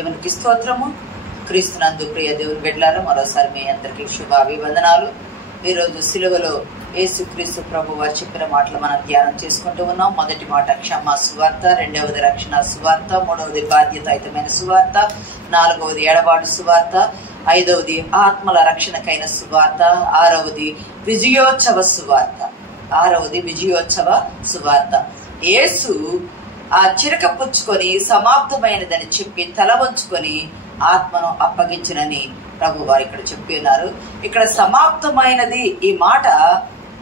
దేవునికి స్తోత్రము. క్రీస్తునందు ప్రియ దేవుని బిడ్డలారా, మరోసారి మీ అందరికీ శుభాభివందనాలు. ఈరోజు సిలువలో యేసుక్రీస్తు ప్రభు వారు చెప్పిన మాటలు మనం ధ్యానం చేసుకుంటూ ఉన్నాం. మొదటి మాట క్షమా సువార్త, రెండవది రక్షణ సువార్త, మూడవది బాధ్యతాయుతమైన సువార్త, నాలుగవది ఎడబాటు సువార్త, ఐదవది ఆత్మల రక్షణకైన సువార్త, ఆరవది విజయోత్సవ సువార్త. యేసు ఆ చిరక పుచ్చుకొని సమాప్తమైనదని చెప్పి తల వంచుకొని ఆత్మను అప్పగించినని ప్రభు వారు ఇక్కడ చెప్పి ఉన్నారు. ఇక్కడ సమాప్తమైనది ఈ మాట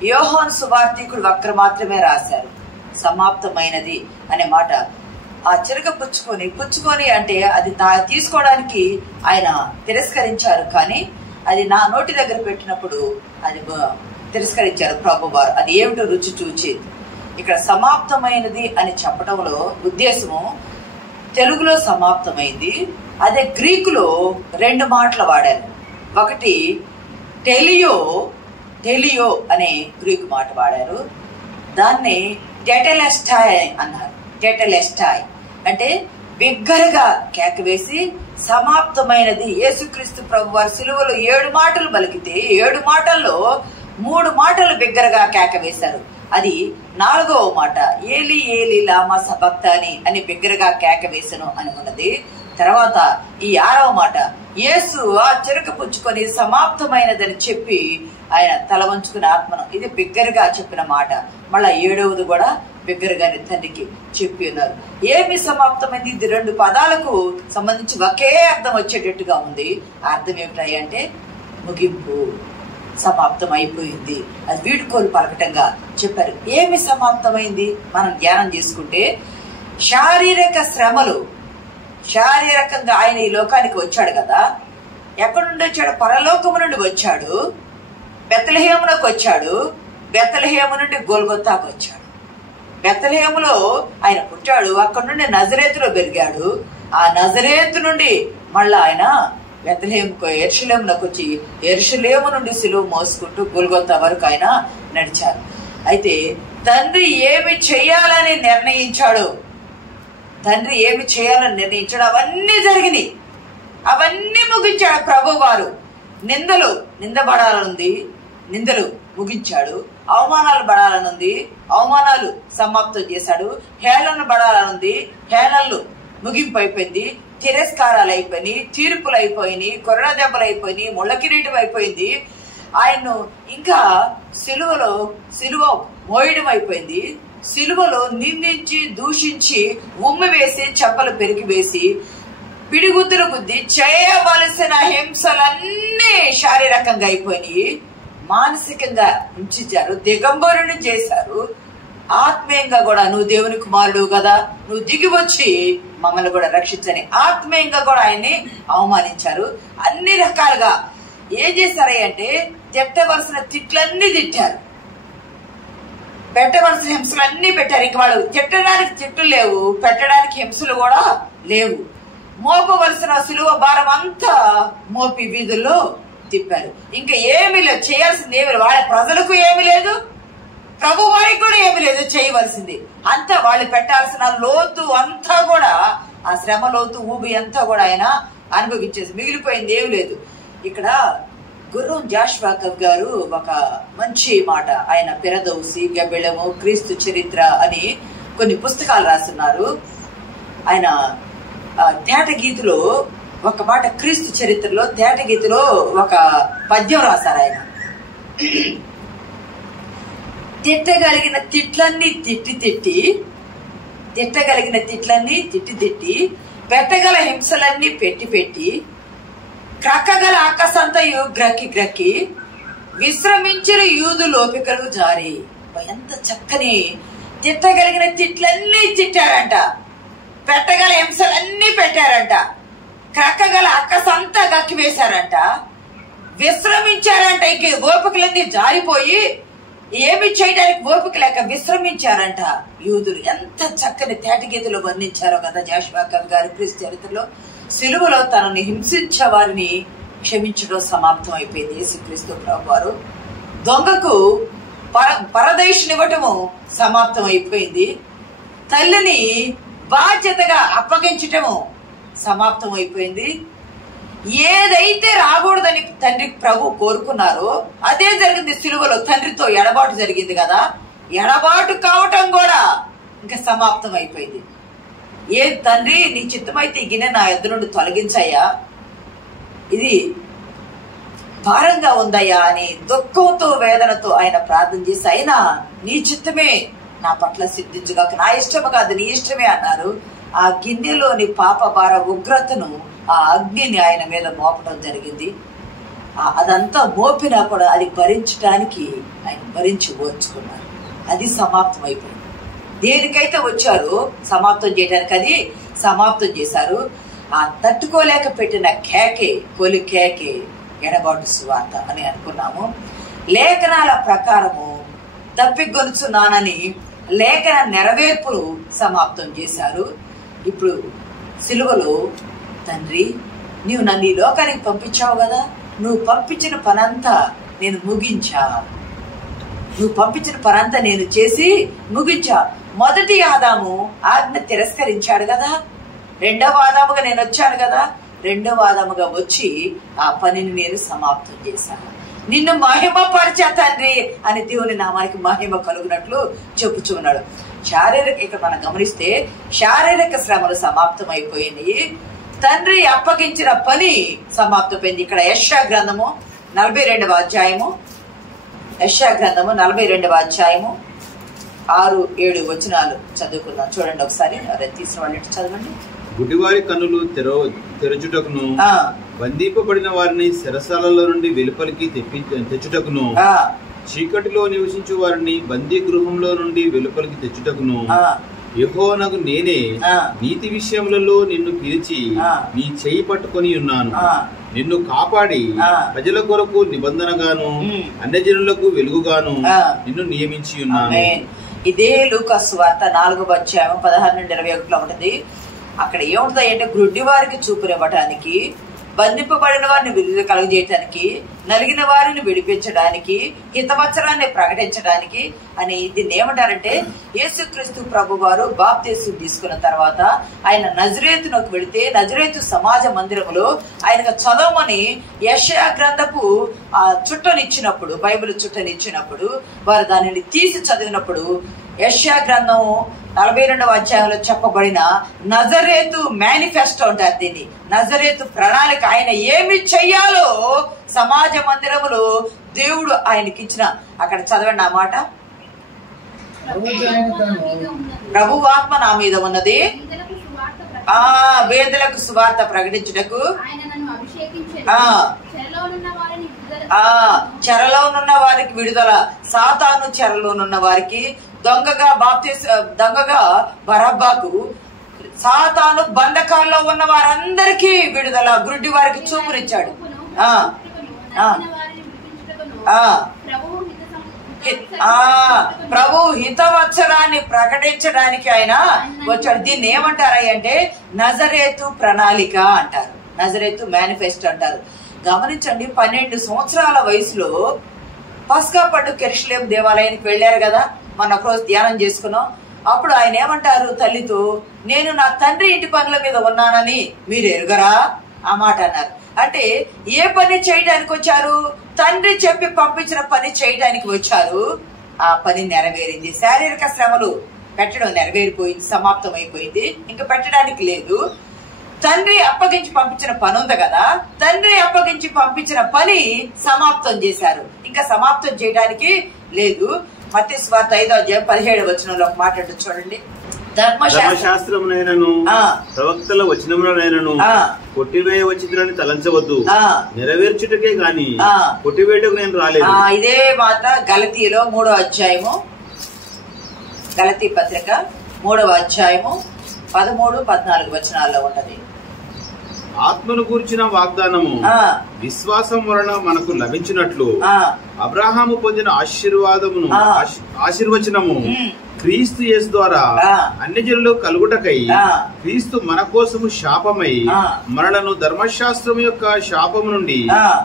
యోహాను సువార్తికుడు ఒక్కరు మాత్రమే రాశారు. సమాప్తమైనది అనే మాట ఆ చిరక పుచ్చుకొని అంటే అది తీసుకోవడానికి ఆయన తిరస్కరించారు. కానీ అది నా నోటి దగ్గర పెట్టినప్పుడు అది తిరస్కరించారు ప్రభు వారు. అది ఏమిటో రుచి చూచి ఇక్కడ సమాప్తమైనది అని చెప్పడంలో ఉద్దేశము తెలుగులో సమాప్తమైంది, అదే గ్రీకులో రెండు మాటలు వాడారు. ఒకటి టెలియో అనే గ్రీకు మాట వాడారు, దాన్ని టెటెలెస్టాయ్ అన్నారు. టెటెలెస్టాయ్ అంటే బిగ్గరగా కేకవేసి సమాప్తమైనది. యేసుక్రీస్తు ప్రభు వారి సిలువలో 7 మాటలు పలికితే 7 మాటల్లో 3 మాటలు బిగ్గరగా కేకవేశారు. అది 4వ మాట ఏలి ఏలి లామా సబక్తాని అని బిగ్గరగా కేకవేసను అని ఉన్నది. తర్వాత ఈ 6వ మాట యేసు ఆ చిరక పుచ్చుకొని సమాప్తమైనదని చెప్పి ఆయన తల వంచుకుని ఆత్మను, ఇది బిగ్గరగా చెప్పిన మాట. మళ్ళా 7వది కూడా బిగ్గరగానే తండ్రికి చెప్పి ఉన్నారు. ఏమి సమాప్తమైంది? ఇది 2 పదాలకు సంబంధించి ఒకే అర్థం వచ్చేటట్టుగా ఉంది. అర్థం ఏమిటంటే ముగింపు, సమాప్తం అయిపోయింది. అది వీడుకోలు పలకటంగా చెప్పారు. ఏమి సమాప్తమైంది మనం ధ్యానం చేసుకుంటే, శారీరక శ్రమలు, శారీరకంగా ఆయన ఈ లోకానికి వచ్చాడు కదా. ఎక్కడి నుండి వచ్చాడు? పరలోకము నుండి వచ్చాడు, బెత్లెహేమునకు వచ్చాడు, బెత్లెహేము నుండి గొల్గొతాకు వచ్చాడు. బెత్లెహేములో ఆయన పుట్టాడు, అక్కడి నుండి నజరేతులో పెరిగాడు, ఆ నజరేతు నుండి మళ్ళా ఆయన యెరూషలేమునకు వచ్చి యెరూషలేము నుండి సిలువ మోసుకుంటూ గొల్గొతా వరకు ఆయన నడిచారు. అయితే తండ్రి ఏమి చేయాలని నిర్ణయించాడు, అవన్నీ జరిగినాయి, అవన్నీ ముగించాడు ప్రభు వారు. నిందబడాలనుంది, నిందలు ముగించాడు. అవమానాలు పడాలనుంది, అవమానాలు సమాప్తం చేశాడు. హేళన పడాలనుంది, హేళనలు ముగింపు అయిపోయింది. తిరస్కారాలు అయిపోయినాయి, తీర్పులు అయిపోయినాయి, కొరడ దెబ్బలు అయిపోయినాయి, ముళ్ళ కిరీటం అయిపోయింది. ఆయన్ను ఇంకా సిలువ మోయడం అయిపోయింది. సిలువలో నిందించి దూషించి ఉమ్మి వేసి చెంపలు పెరిగి వేసి పిడిగుద్దులు గుద్ది చేయవలసిన హింసలన్నీ శారీరకంగా అయిపోయినాయి. మానసికంగా హింసించారు, దిగంబరుని చేశారు. ఆత్మీయంగా కూడా నువ్వు దేవుని కుమారుడు కదా, నువ్వు దిగి వచ్చి మమ్మల్ని కూడా రక్షించని ఆత్మీయంగా కూడా ఆయన్ని అవమానించారు. అన్ని రకాలుగా ఏం చేశారంటే తిట్టవలసిన తిట్లన్నీ తిట్టారు, పెట్టవలసిన హింసలన్నీ పెట్టారు. ఇంక వాళ్ళు తిట్టడానికి తిట్లు లేవు, పెట్టడానికి హింసలు కూడా లేవు. మోపవలసిన సిలువ భారం అంతా మోపి వీధుల్లో తిప్పారు. ఇంకా ఏమీ లేదు, చేయాల్సింది ఏమి లేదు. వాళ్ళ ప్రజలకు ఏమీ లేదు, ప్రభు వారికి కూడా ఏమి లేదు చేయవలసింది. అంతా వాళ్ళు పెట్టాల్సిన లోతు అంతా కూడా, ఆ శ్రమ లోతు ఊబి అంతా కూడా ఆయన అనుభవించేసి మిగిలిపోయింది ఏమి లేదు. ఇక్కడ గుర్రం జాషువా కవి గారు ఒక మంచి మాట, ఆయన పిరదౌసి, గబెళము, క్రీస్తు చరిత్ర అని కొన్ని పుస్తకాలు రాస్తున్నారు. ఆయన తేటగీతిలో ఒక మాట, క్రీస్తు చరిత్రలో తేటగీతిలో ఒక పద్యం రాశారు. ఆయన తిట్టగలిగిన తిట్లన్నీ తిట్టి పెట్టగల హింసలన్నీ పెట్టి క్రక్కగల ఆకాశంతయు గ్రక్కి విశ్రమించిన యూదు లోపికలు జారి. ఎంత చక్కని తిట్టగలిగిన తిట్లన్నీ తిట్టారంట, పెట్టగల హింసలన్నీ పెట్టారంట, క్రక్కగల ఆకాశంతా గక్కి వేశారంట, విశ్రమించారంట. ఇంక ఓపికలన్నీ జారిపోయి ఏమి చేయడానికి ఓపిక లేక విశ్రమించారంట యూదులు. ఎంత చక్కని తేటగీతలో వర్ణించారో కదా జాషువా కవి గారు క్రీస్తు చరిత్రలో. సిలువలో తనని హింసించే వారిని క్షమించడం సమాప్తం అయిపోయింది యేసుక్రీస్తు ప్రభు వారు. దొంగకు పరదేశనివ్వటము సమాప్తం అయిపోయింది. తల్లిని బాధ్యతగా అప్పగించటము సమాప్తం అయిపోయింది. ఏదైతే రాకూడదని తండ్రి ప్రభు కోరుకున్నారో అదే జరిగింది. సిలువలో తండ్రితో ఎడబాటు జరిగింది కదా, ఎడబాటు కావటం కూడా ఇంకా సమాప్తం అయిపోయింది. ఏ తండ్రి నీ చిత్తమైతే ఈ గిన్నె నా యొద్ద నుండి తొలగించయ్యా, ఇది భారంగా ఉందయ్యా అని దుఃఖంతో వేదనతో ఆయన ప్రార్థన చేసి, అయినా నీ చిత్తమే నా పట్ల సిద్ధించుగాక, నా ఇష్టము కాదు నీ ఇష్టమే అన్నారు. ఆ గిన్నెలోని పాప భార ఉగ్రతను, ఆ అగ్నిని ఆయన మీద మోపడం జరిగింది. అదంతా మోపినా కూడా అది భరించడానికి ఆయన భరించి ఓర్చుకున్నారు. అది సమాప్తం అయిపోయింది. దేనికైతే వచ్చారో సమాప్తం చేయడానికి అది సమాప్తం చేశారు. ఆ తట్టుకోలేక పెట్టిన కేకే కొలి కేకే ఎడబాటు సువార్త అని అనుకున్నాము. లేఖనాల ప్రకారము తప్పిగొలుచున్నానని లేఖన నెరవేర్పును సమాప్తం చేశారు. ఇప్పుడు సిలువలో తండ్రి నీవు నన్ను ఈ లోకానికి పంపించావు కదా, నువ్వు పంపించిన పనంతా నేను ముగించా, నువ్వు పంపించిన పనంతా నేను చేసి ముగించా. మొదటి ఆదాము ఆజ్ఞ తిరస్కరించాడు కదా, రెండవ ఆదాముగా నేను వచ్చాను కదా, రెండవ ఆదాముగా వచ్చి ఆ పనిని నేను సమాప్తం చేశాను. నిన్ను మహిమ పరిచా తండ్రి అని దేవుని నామానికి మహిమ కలుగునట్లు చెప్పుచున్నాడు. ఇక్కడ మనం గమనిస్తే శారీరక శ్రమలు సమాప్తం అయిపోయినాయి, తండ్రి అప్పగించిన పని సమాప్తమైంది. ఇక్కడ యెషయా గ్రంథము 42వ అధ్యాయము, యెషయా గ్రంథము 42వ అధ్యాయము 6-7 వచనాలు చదువుకుందాం. చూడండి ఒకసారి, ఎవరైనా తీసిన వాళ్ళు చదవండి. గుడివారి కన్నులు తెరచుటకును, బంధింపబడిన వారిని చెరసాలలో నుండి వెలుపలికి తెచ్చుటకును, చీకటిలో నివసించు వారిని బందీ గృహంలో నుండి వెలుపలికి తెచ్చుటకును, యెహోవానగు నేనే నీతి విషయములలో నిన్ను పిలిచి నీ చేయి పట్టుకొని ఉన్నాను. నిన్ను కాపాడి ప్రజల కొరకు నిబంధనగాను అన్యజనులకు వెలుగుగాను నిన్ను నియమించి ఉన్నాను. ఇదే లూకా సువార్త 4వ అధ్యాయం 16-21 ఉంటుంది. అక్కడ ఏముంటుంది అంటే, గ్రుడ్డి వారికి చూపునివ్వటానికి, బంధింపబడిన వారిని విడుదల కలుగజేయటానికి, నలిగిన వారిని విడిపించడానికి, హితవచనాన్ని ప్రకటించడానికి అని దీన్ని ఏమంటారంటే, యేసుక్రీస్తు ప్రభు వారు బాప్తిసం తీసుకున్న తర్వాత ఆయన నజరేతునకు వెళితే నజరేతు సమాజ మందిరములో ఆయనకు చదవమని యెషయా గ్రంథపు ఆ చుట్టనిచ్చినప్పుడు, బైబిల్ చుట్టనిచ్చినప్పుడు వారు దానిని తీసి చదివినప్పుడు యెషయా గ్రంథం 42వ అధ్యాయంలో చెప్పబడిన నజరేతు మేనిఫెస్టో అంటారు దీన్ని, నజరేతు ప్రణాళిక. ఆయన ఏమి చెయ్యాలో సమాజ మందిరములో దేవుడు ఆయనకి ఇచ్చిన, అక్కడ చదవండి ఆ మాట. ప్రభు ఆత్మ నా మీద ఉన్నది, వేదలకు సువార్త ప్రకటించుటకు, చెరలోనున్న వారికి విడుదల, సాతాను చెరలోనున్న వారికి, దొంగగా బరబ్బాకు, సాతాను బంధకాల్లో ఉన్న వారందరికీ విడుదల, గుడ్డి వారికి చూపునిచ్చాడు. ప్రభు హితవత్సరాన్ని ప్రకటించడానికి ఆయన వచ్చాడు. దీన్ని ఏమంటారు అంటే నజరేతు ప్రణాళిక అంటారు, నజరేతు మేనిఫెస్టో అంటారు. గమనించండి, 12 సంవత్సరాల వయసులో పస్కా పండుగ యెరూషలేము దేవాలయానికి వెళ్లారు కదా, మన ఒకరోజు ధ్యానం చేసుకున్నాం. అప్పుడు ఆయన ఏమంటారు తల్లితో, నేను నా తండ్రి ఇంటి పనుల మీద ఉన్నానని మీరు ఎరుగరా ఆ మాట అన్నారు. అంటే ఏ పని చేయడానికి వచ్చారు? తండ్రి చెప్పి పంపించిన పని చేయడానికి వచ్చారు. ఆ పని నెరవేరింది. శారీరక శ్రమలు పెట్టడం నెరవేరిపోయింది, సమాప్తం అయిపోయింది, ఇంకా పెట్టడానికి లేదు. తండ్రి అప్పగించి పంపించిన పని ఉంది కదా, తండ్రి అప్పగించి పంపించిన పని సమాప్తం చేశారు, ఇంకా సమాప్తం చేయడానికి లేదు. మత్తయి సువార్త 5వ అధ్యాయం 17వ వచనంలో ఒక మాట ఉంటుంది చూడండి. ధర్మశాస్త్రమునైనను ప్రవక్తల వచనములనైనను కొట్టివేయవచ్చునని తలంచవద్దు, నెరవేర్చుటకే గాని కొట్టివేయటకు నేను రాలేదు. ఇదే మాట గలతీలో 3వ అధ్యాయము, గలతీ పత్రిక 3వ అధ్యాయము 13-14 వచనాల్లో ఉంటది. ఆత్మను గూర్చిన వాగ్దానము విశ్వాసం వలన మనకు లభించినట్లు అబ్రహాము పొందిన ఆశీర్వచనము క్రీస్తు యేసు ద్వారా అన్ని జనులు కలుగుటకై క్రీస్తు మన కోసము శాపమై మనలను ధర్మశాస్త్రం యొక్క శాపము నుండి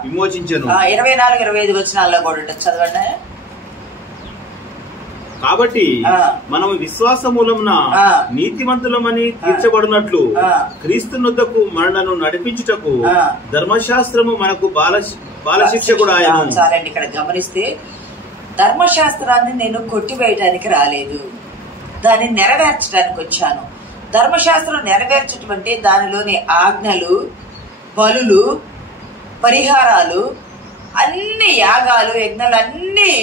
విమోచించెను. 24-25 వచనాల్లో కూడా చదవండి. కాబట్టి మనం విశ్వాస మూలమున నీతిమంతులమని తీర్చబడినట్లు క్రీస్తునొద్దకు మనలను నడిపించుటకు ధర్మశాస్త్రము మనకు బాలశిక్షకుడు ఆయన. చాలండి, ఇక్కడ గమనిస్తే ధర్మశాస్త్రాన్ని నేను కొట్టివేయడానికి రాలేదు, దాన్ని నెరవేర్చడానికి వచ్చాను. ధర్మశాస్త్రం నెరవేర్చటం అంటే దానిలోని ఆజ్ఞలు, బలులు, పరిహారాలు, అన్ని యాగాలు, యజ్ఞాలు అన్ని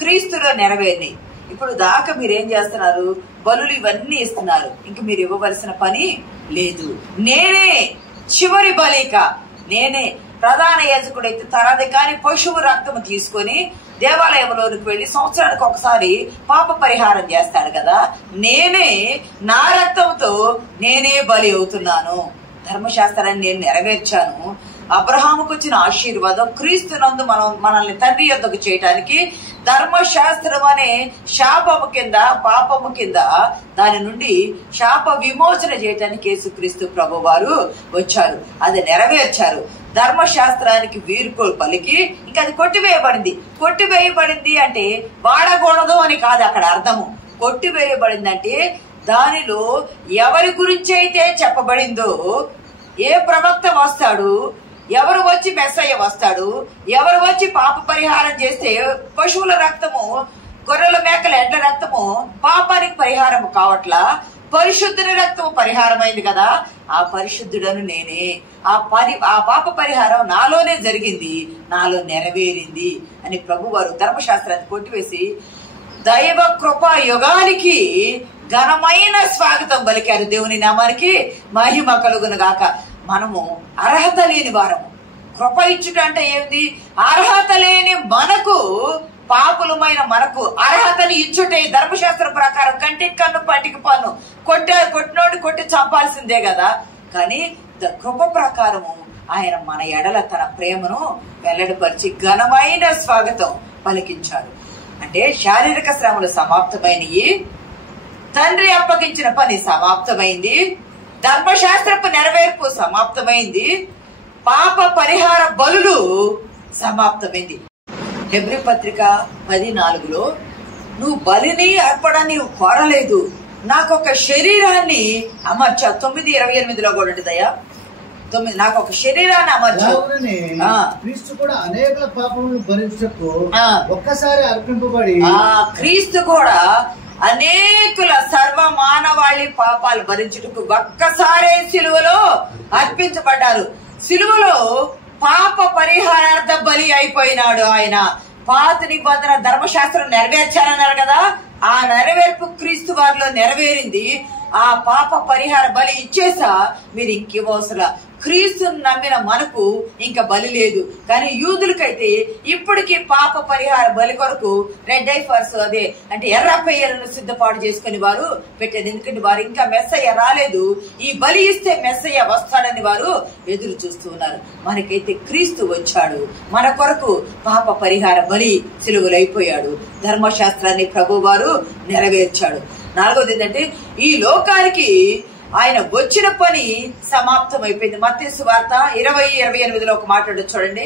క్రీస్తులో నెరవేరినాయి. ఇప్పుడు దాకా మీరేం చేస్తున్నారు? బలులు ఇవన్నీ ఇస్తున్నారు, ఇంక మీరు ఇవ్వవలసిన పని లేదు. నేనే చివరి బలిక, నేనే. ప్రధాన యాజకుడైతే తరది కాని పశువు రక్తము తీసుకొని దేవాలయంలోనికి వెళ్లి సంవత్సరానికి ఒకసారి పాప పరిహారం చేస్తాడు కదా, నేనే నా రక్తంతో నేనే బలి అవుతున్నాను. ధర్మశాస్త్రాన్ని నేను నెరవేర్చాను. అబ్రహాముకు వచ్చిన ఆశీర్వాదం క్రీస్తునందు మనల్ని తండ్రి యొద్దకు చేయటానికి ధర్మశాస్త్రం అనే శాపము కింద, పాపము కింద దాని నుండి శాప విమోచన చేయటానికి యేసుక్రీస్తు ప్రభు వారు వచ్చారు. అది నెరవేర్చారు. ధర్మశాస్త్రానికి వీరుకోలు పలికి ఇంకా అది కొట్టివేయబడింది. కొట్టివేయబడింది అంటే వాడకూడదు అని కాదు అక్కడ అర్థము. కొట్టివేయబడింది అంటే దానిలో ఎవరి గురించి అయితే చెప్పబడిందో, ఏ ప్రవక్త వస్తాడు, ఎవరు వచ్చి మెస్సయ్య వస్తాడు, ఎవరు వచ్చి పాప పరిహారం చేస్తే పశువుల రక్తము, గొర్రెల మేకల ఎడ్ల రక్తము పాపానికి పరిహారం కావట్లా, పరిశుద్ధుని రక్తము పరిహారమైంది కదా, ఆ పరిశుద్ధుడను నేనే. ఆ పాప పరిహారం నాలోనే జరిగింది, నాలో నెరవేరింది అని ప్రభువారు ధర్మశాస్త్రాన్ని కొట్టివేసి దైవ కృపా యుగానికి ఘనమైన స్వాగతం పలికారు. దేవుని నామానికి మహిమ కలుగును గాక. మనము అర్హత లేని వారము. కృప ఇచ్చుట అంటే ఏంది? అర్హత లేని మనకు, పాపులమైన మనకు అర్హతని ఇచ్చుటే. ధర్మశాస్త్రం ప్రకారం కంటికి కన్ను పంటికి పన్ను, కొట్టినోడు కొట్టి చంపాల్సిందే కదా. కానీ కృప ప్రకారము ఆయన మన ఎడల తన ప్రేమను వెల్లడిపరిచి ఘనమైన స్వాగతం పలికించారు. అంటే శారీరక శ్రమలు సమాప్తమైనవి, తండ్రి అప్పగించిన పని సమాప్తమైంది, ధర్మశాస్త్రపు నెరవేర్పు సమాప్తమైంది, పాప పరిహార బలులు సమాప్తమైంది. హెబ్రీ పత్రిక 10:4 నువ్వు బలిని అర్పడాన్ని కోరలేదు, నాకు ఒక శరీరాన్ని అమర్చా. 9:28 కూడా దయా 9 నాకు ఒక శరీరాన్ని అమర్చు. క్రీస్తు కూడా అనేక పాపములను భరించుటకు ఒక్కసారి అర్పింపబడి, క్రీస్తు కూడా అనేకుల సర్వ మానవాళి పాపాలు భరించుటకు ఒక్కసారే సిలువలో అర్పించబడ్డారు. సిలువలో పాప పరిహారార్థ బలి అయిపోయినాడు ఆయన. పాత నిబంధన ధర్మశాస్త్రం నెరవేర్చాలన్నారు కదా, ఆ నెరవేర్పు క్రీస్తు వారిలో నెరవేరింది. ఆ పాప పరిహార బలి ఇచ్చేసా మీరు ఇంకేవసరా. క్రీస్తుని నమ్మిన మనకు ఇంకా బలి లేదు. కానీ యూదులకైతే ఇప్పటికీ పాప పరిహార బలి కొరకు రెడ్ ఐఫర్స్, అదే అంటే ఎర్ర పెయ్యలను సిద్ధపాటు చేసుకుని వారు పెట్టారు. ఎందుకంటే వారు ఇంకా మెస్సయ్య రాలేదు, ఈ బలి ఇస్తే మెస్సయ్య వస్తాడని వారు ఎదురు చూస్తూ ఉన్నారు. మనకైతే క్రీస్తు వచ్చాడు, మన కొరకు పాప పరిహార బలి సిలువలో అయిపోయాడు. ధర్మశాస్త్రాన్ని ప్రభు వారు నెరవేర్చాడు. 4వది ఏంటంటే ఈ లోకానికి ఆయన వచ్చిన పని సమాప్తం అయిపోయింది. మత్తయి సువార్త 20:28 ఒక మాట చూడండి.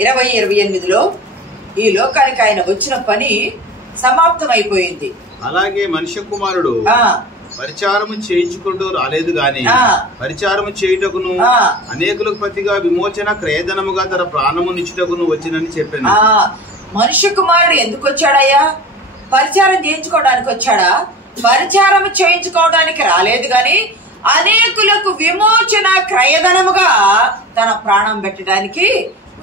20:28 ఈ లోకానికి ఆయన వచ్చిన పని సమాప్తం అయిపోయింది. అలాగే మనుష్య కుమారుడు పరిచారము చేయించుకుంటూ రాలేదు గాని పరిచారము చేయుటకును అనేకులకు ప్రతిగా విమోచన క్రయధనముగా తన ప్రాణము నిచ్చుటకును వచ్చినని చెప్పాను. మనుష్య కుమారుడు ఎందుకు వచ్చాడయ్యా? పరిచారం చేయించుకోవడానికి వచ్చాడా? పరిచారం చేయించుకోవడానికి రాలేదు గాని అనేకులకు విమోచన క్రయధనముగా తన ప్రాణం పెట్టడానికి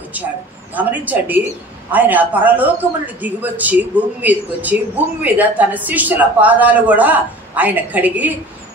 వచ్చాడు. గమనించండి, ఆయన పరలోకము నుండి దిగివచ్చి భూమి మీదకి వచ్చి భూమి మీద తన శిష్యుల పాదాలు కూడా ఆయన కడిగి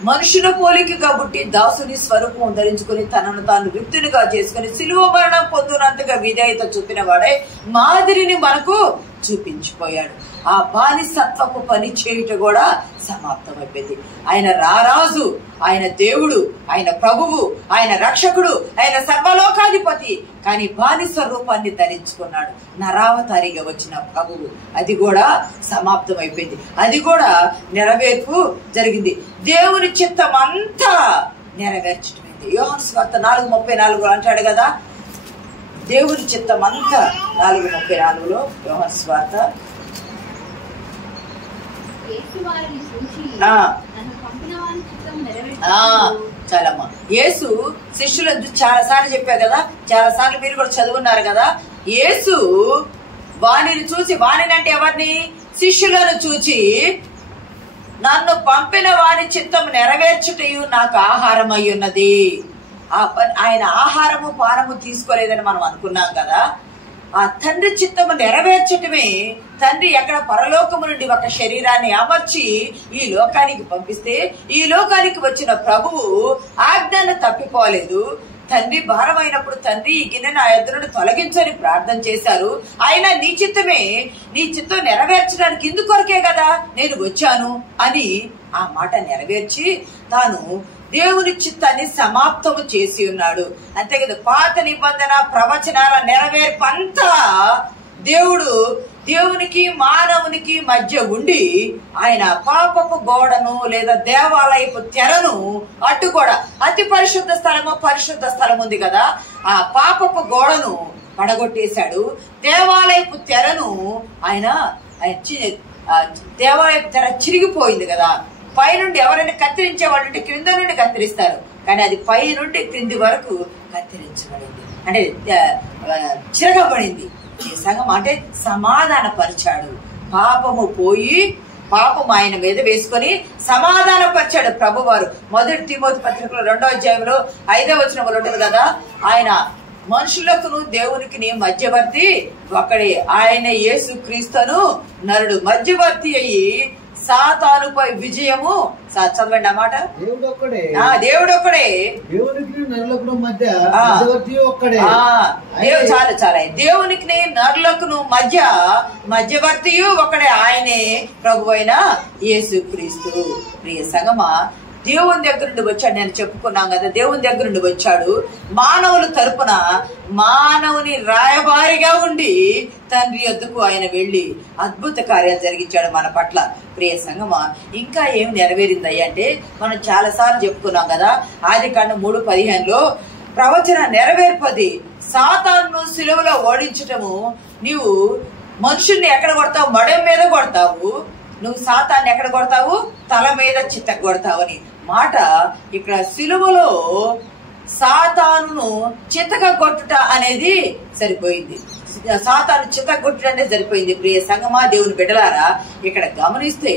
మనుషుల పోలికగా పుట్టి దాసుని స్వరూపం ధరించుకుని తనను తాను రిక్తునిగా చేసుకుని సిలువ మరణం పొందినంతగా విధేయత చూపిన వాడే మాదిరిని మనకు చూపించిపోయాడు. ఆ బానిసత్వపు పని చేయుట కూడా సమాప్తమైపోయింది. ఆయన రారాజు, ఆయన దేవుడు, ఆయన ప్రభువు, ఆయన రక్షకుడు, ఆయన సర్వలోకాధిపతి. కానీ బానిస రూపాన్ని ధరించుకున్నాడు. నరావతారిగా వచ్చిన ప్రభువు, అది కూడా సమాప్తమైపోయింది. అది కూడా నెరవేర్పు జరిగింది. దేవుని చిత్తం అంతా నెరవేర్చటమైంది. యోహాను సువార్త 4:34 అంటాడు కదా, దేవుని చిత్తం అంతా 4:34 యోహాను సువార్త చాలమ్మా. యేసు శిష్యులను చాలా సార్లు చెప్పారు కదా, చాలా సార్లు మీరు కూడా చదువున్నారు కదా. యేసు వాణిని చూసి, వాణిని అంటే ఎవరిని? శిష్యులను చూచి, నన్ను పంపిన వాని చిత్తం నెరవేర్చుటయు నాకు ఆహారం అయి ఉన్నది. ఆయన ఆహారము పానము తీసుకోలేదని మనం అనుకున్నాం కదా. ఆ తండ్రి చిత్తము నెరవేర్చటమే. తండ్రి ఎక్కడ పరలోకము నుండి ఒక శరీరాన్ని అమర్చి ఈ లోకానికి పంపిస్తే, ఈ లోకానికి వచ్చిన ప్రభువు ఆజ్ఞను తప్పిపోలేదు. తండ్రి భారమైనప్పుడు తండ్రి ఈ గిన్నె నా యొద్ద నుండి తొలగించని ప్రార్థన చేశారు. అయినా నీ చిత్తమే, నీ చిత్తం నెరవేర్చడానికి ఇందుకొరకే కదా నేను వచ్చాను అని ఆ మాట నెరవేర్చి తాను దేవుని చిత్తాన్ని సమాప్తము చేసి ఉన్నాడు. అంతే కదా. పాత నిబంధన ప్రవచనాల నెరవేర్పంతా దేవునికి మానవునికి మధ్య ఉండి ఆయన పాపపు గోడను లేదా దేవాలయపు తెరను అడ్డుగోడ, అతి పరిశుద్ధ స్థలము పరిశుద్ధ స్థలం ఉంది కదా, ఆ పాపపు గోడను పడగొట్టేశాడు. దేవాలయపు తెరను ఆయన దేవాలయపు తెర చిరిగిపోయింది కదా. పైనుండి ఎవరైనా కత్తిరించే వాళ్ళు ఉంటే క్రింద నుండి కత్తిరిస్తారు, కానీ అది పై నుండి క్రింది వరకు కత్తిరించబడింది, అంటే చిరగబడింది. సంఘం అంటే సమాధాన పరిచాడు. పాపము పోయి పాపం ఆయన మీద వేసుకొని సమాధాన పరిచాడు ప్రభువారు. 1 తిమోతి పత్రికలో 2వ అధ్యాయంలో 5వ వచనంలో ఉంటుంది కదా, ఆయన మనుషులకును దేవునికి మధ్యవర్తి ఒకడే, ఆయన యేసు క్రీస్తును నరుడు మధ్యవర్తి అయ్యి సాతానుపై విజయము. చదవండి అన్నమాట. దేవుడు ఒక్కడే, దేవునికి నరులకు మధ్యవర్తియు ఒకడే, ఆయనే ప్రభు అయిన యేసు క్రీస్తు. ప్రియ సంగమా, దేవుని దగ్గర నుండి వచ్చాడు. నేను చెప్పుకున్నాం కదా, దేవుని దగ్గర నుండి వచ్చాడు. మానవుల తరపున మానవుని రాయబారిగా ఉండి తండ్రి యొద్దకు ఆయన వెళ్లి అద్భుత కార్యాలు జరిగించాడు మన పట్ల. ప్రియ సంగమా, ఇంకా ఏం నెరవేరిందయ్యా అంటే మనం చాలా సార్లు చెప్పుకున్నాం కదా, ఆదికాండం 3:15లో ప్రవచన నెరవేర్పది. సాతాను సిలువలో ఓడించటము. నీవు మనుషుల్ని ఎక్కడ కొడతావు? మడం మీద కొడతావు. నువ్వు సాతాన్ని ఎక్కడ కొడతావు? తల మీద చిత్త కొడతావు అని మాట. ఇక్కడ సిలువలో సాతానును చితక కొట్టుట అనేది సరిపోయింది. సాతాను చితక కొట్టుట అనేది సరిపోయింది. ప్రియ సంగమా, దేవుని బిడ్డలారా, ఇక్కడ గమనిస్తే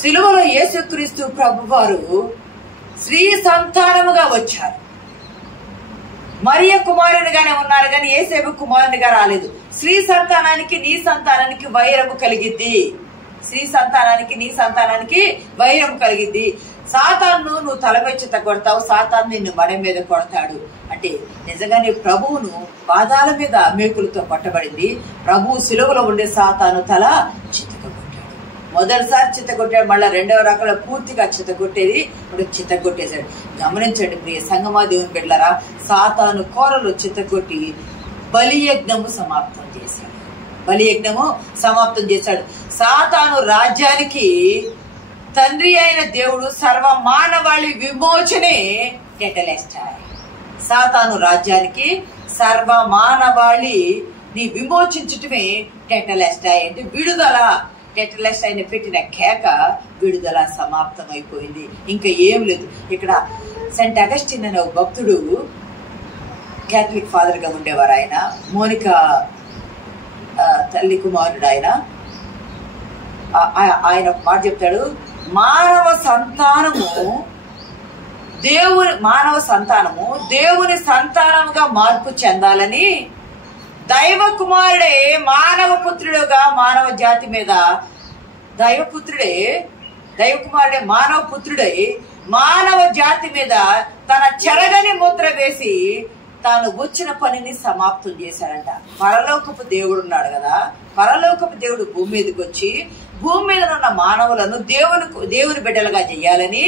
సిలువలో యేసుక్రీస్తు ప్రభువారు స్త్రీ సంతానముగా వచ్చారు. మరియ కుమారునిగానే ఉన్నారు కానీ యేసేపు కుమారునిగా రాలేదు. స్త్రీ సంతానానికి నీ సంతానానికి వైరము కలిగిద్ది. స్త్రీ సంతానానికి నీ సంతానానికి వైరం కలిగిద్ది. సాతాను నువ్వు తల మీద చిత్త కొడతావు, సాతాను నిన్ను మడ మీద కొడతాడు. అంటే నిజంగానే ప్రభువును పాదాల మీద మేకులతో కొట్టబడింది. ప్రభువు సిలువలో ఉండే సాతాను తల చిత్త కొట్టాడు. మొదటిసారి చిత్త కొట్టాడు, మళ్ళా 2వ రకాల పూర్తిగా చిత్త కొట్టేది ఇప్పుడు చిత్త కొట్టేశాడు. గమనించండి ప్రియ సంగమా, దేవుని బిడ్డలారా, సాతాను కోరలు చిత్త కొట్టి బలియజ్ఞము సమాప్తం చేశాడు. బలియజ్ఞము సమాప్తం చేశాడు. సాతాను రాజ్యానికి తండ్రి అయిన దేవుడు సర్వ మానవాళి విమోచనే టెటెలెస్టాయ్. సాతాను రాజ్యానికి సర్వ మానవాళిని విమోచించటమే టెటెలెస్టాయ్ అంటే విడుదల. టెటెలెస్టాయ్ని పెట్టిన కేక విడుదల సమాప్తం అయిపోయింది. ఇంకా ఏం లేదు. ఇక్కడ సెంట్ అగస్టిన్ అనే ఒక భక్తుడు క్యాథలిక్ ఫాదర్ గా ఉండేవారు. ఆయన మోనికా తల్లి కుమారుడు. ఆయన ఒక మాట చెప్తాడు, మానవ సంతానము దేవుని సంతానముగా మార్పు చెందాలని దైవ కుమారుడే మానవ పుత్రుడుగా మానవ జాతి మీద దైవ కుమారుడే మానవ పుత్రుడై మానవ జాతి మీద తన చెరగని ముద్ర వేసి తాను వచ్చిన పనిని సమాప్తం చేశాడంట. పరలోకపు దేవుడు ఉన్నాడు కదా, పరలోకపు దేవుడు భూమి మీదకి వచ్చి భూమి మీద ఉన్న మానవులను దేవుని బిడ్డలుగా చేయాలని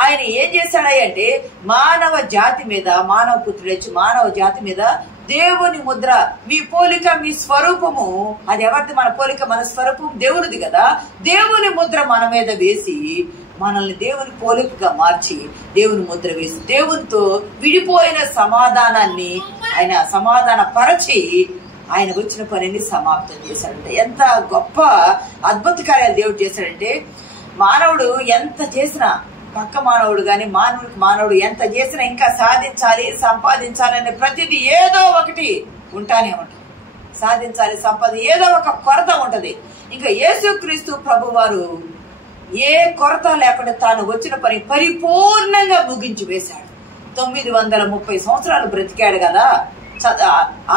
ఆయన ఏం చేశాడంటే మానవ జాతి మీద, మానవ పుత్రుడు వచ్చి మానవ జాతి మీద దేవుని ముద్ర, మీ పోలిక మీ స్వరూపము, అది ఎవరిది? మన పోలిక మన స్వరూపం దేవునిది కదా, దేవుని ముద్ర మన మీద వేసి మనల్ని దేవుని పోలికగా మార్చి దేవుని ముద్ర వేసి దేవునితో విడిపోయిన సమాధానాన్ని ఆయన సమాధాన పరచి ఆయన వచ్చిన పనిని సమాప్తం చేశాడంటే ఎంత గొప్ప అద్భుత కార్యాలు దేవుడు చేశాడంటే, మానవుడు ఎంత చేసినా, పక్క మానవుడు గాని మానవుడు ఎంత చేసినా ఇంకా సాధించాలి సంపాదించాలనే ప్రతిదీ ఏదో ఒకటి ఉంటానే ఉంటుంది. సాధించాలి ఏదో ఒక కొరత ఉంటది. ఇంకా యేసుక్రీస్తు ప్రభు వారు ఏ కొరత లేకుండా తాను వచ్చిన పని పరిపూర్ణంగా ముగించి వేశాడు. 930 సంవత్సరాలు బ్రతికాడు కదా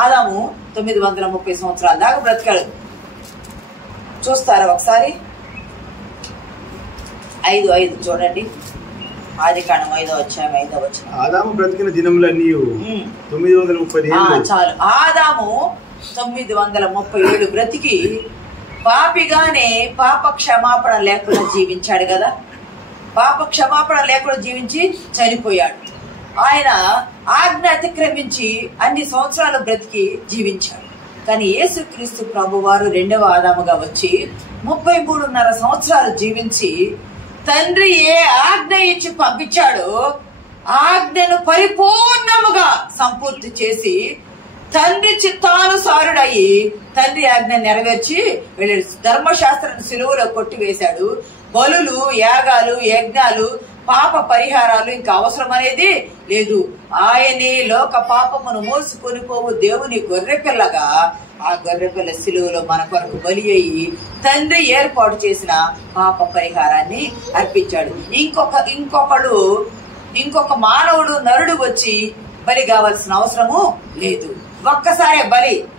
ఆదాము. 930 సంవత్సరాల దాకా బ్రతికాడు. చూస్తారా ఒకసారి 5:5 చూడండి. ఆదికాండం 5వ అధ్యాయం 5వ వచనం. ఆదాము బ్రతికిన దినములన్నీ 930 చాలు. ఆదాము 937 బ్రతికి పాపిగానే పాప క్షమాపణ లేకుండా జీవించాడు కదా. పాప క్షమాపణ లేకుండా జీవించి చనిపోయాడు. ఆయన ఆజ్ఞ అతిక్రమించి అన్ని సంవత్సరాలు బ్రతికి జీవించాడు. కానీ యేసుక్రీస్తు ప్రభు వారు 2వ ఆదాముగా వచ్చి 33.5 సంవత్సరాలు జీవించి తండ్రి ఏ ఆజ్ఞ ఇచ్చి పంపించాడో ఆజ్ఞను పరిపూర్ణముగా సంపూర్తి చేసి తండ్రి చిత్తానుసారుడయి తండ్రి ఆజ్ఞ నెరవేర్చి వెళ్ళాడు. ధర్మశాస్త్రాన్ని సిలువలో కొట్టివేశాడు. బలులు, యాగాలు, యజ్ఞాలు, పాప పరిహారాలు ఇంకా అవసరం అనేది లేదు. ఆయనే లోక పాపమును మోసుకొని పోవు దేవుని గొర్రెపిల్లగా ఆ గొర్రెపిల్ల సిలువలో మన కొరకు బలి అయ్యి తండ్రి ఏర్పాటు చేసిన పాప పరిహారాన్ని అర్పించాడు. ఇంకొక మానవుడు నరుడు వచ్చి బలి కావాల్సిన అవసరము లేదు. ఒక్కసారి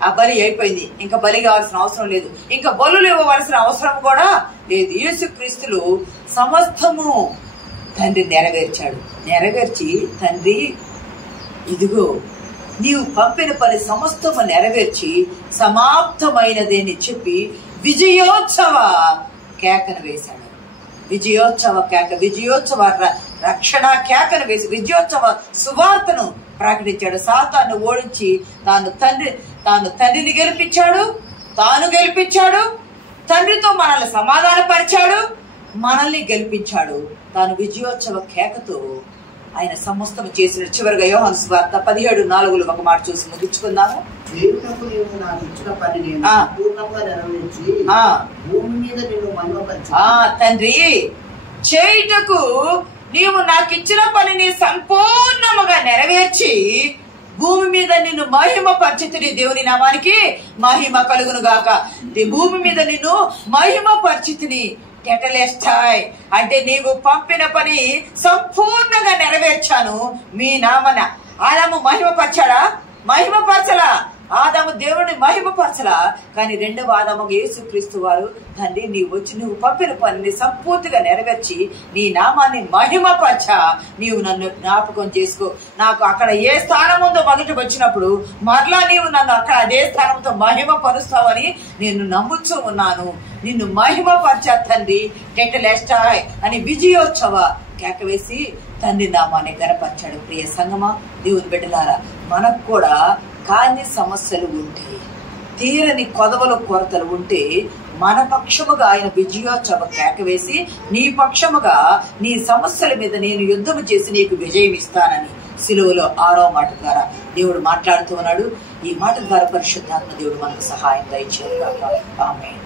ఆ బలి అయిపోయింది. ఇంకా బలి కావాల్సిన అవసరం లేదు. ఇంకా బలులు ఇవ్వవలసిన అవసరం కూడా లేదు. యేసుక్రీస్తులు సమస్తము తండ్రి నెరవేర్చి తండ్రి ఇదిగో నీవు పంపిన పని సమస్తము నెరవేర్చి సమాప్తమైనదేని చెప్పి విజయోత్సవ కేకను వేశాడు. విజయోత్సవ రక్షణ కేకను వేసి విజయోత్సవ సువార్తను ప్రకటించాడు. సాతాను ఓడించి తాను తండ్రిని గెలిపించాడు. తండ్రితో మనల్ని సమాధానపరిచాడు. మనల్ని గెలిపించాడు. తాను విజయోత్సవ కేకతో ఆయన సమస్తం చేసిన. చివరిగా యోహాను సువార్త 17:4 ఒక మాట చూసి ముగించుకుందాము. తండ్రి చేయుటకు నీవు నాకు ఇచ్చిన పనిని సంపూర్ణముగా నెరవేర్చి భూమి మీద నిన్ను మహిమ పరిచితిని. దేవుని నామానికి మహిమ కలుగును గాక. భూమి మీద నిన్ను మహిమ పరిచితిని. టెటలేస్టాయ్ అంటే నీవు పంపిన పని సంపూర్ణంగా నెరవేర్చాను మీ నామన. ఆదాము మహిమపరచలా. ఆదాము దేవుడిని మహిమపరచలా. కానీ 2వ ఆదాము యేసుక్రీస్తు వారు తండ్రి నువ్వు పంపిన పనిని సంపూర్తిగా నెరవేర్చి నీ నామాన్ని మహిమపరచా. నీవు నన్ను జ్ఞాపకం చేసుకో. నాకు అక్కడ ఏ స్థానం ఉందో మొదటి వచ్చినప్పుడు మరలా నీవు నన్ను అక్కడ అదే స్థానంతో మహిమపరుస్తావని నేను నమ్ముచూ ఉన్నాను. నిన్ను మహిమపరచా తండ్రి టెటలేస్టాయ్ అని విజయోత్సవ కేక వేసి తండ్రి నామాన్ని గణపరిచాడు. ప్రియ సంగమా, దేవుని బిడ్డలారా, మనకు కూడా కాని సమస్యలు ఉంటే, తీరని కొరతలు ఉంటే మన పక్షముగా ఆయన విజయోత్సవ కేక వేసి నీ పక్షముగా నీ సమస్యల మీద నేను యుద్ధము చేసి నీకు విజయం ఇస్తానని సిలువలో 6వ మాట ద్వారా దేవుడు మాట్లాడుతూ ఉన్నాడు. ఈ మాట ద్వారా పరిశుద్ధాత్మ దేవుడు మనకు సహాయం దయచేయను గాక. ఆమేన్.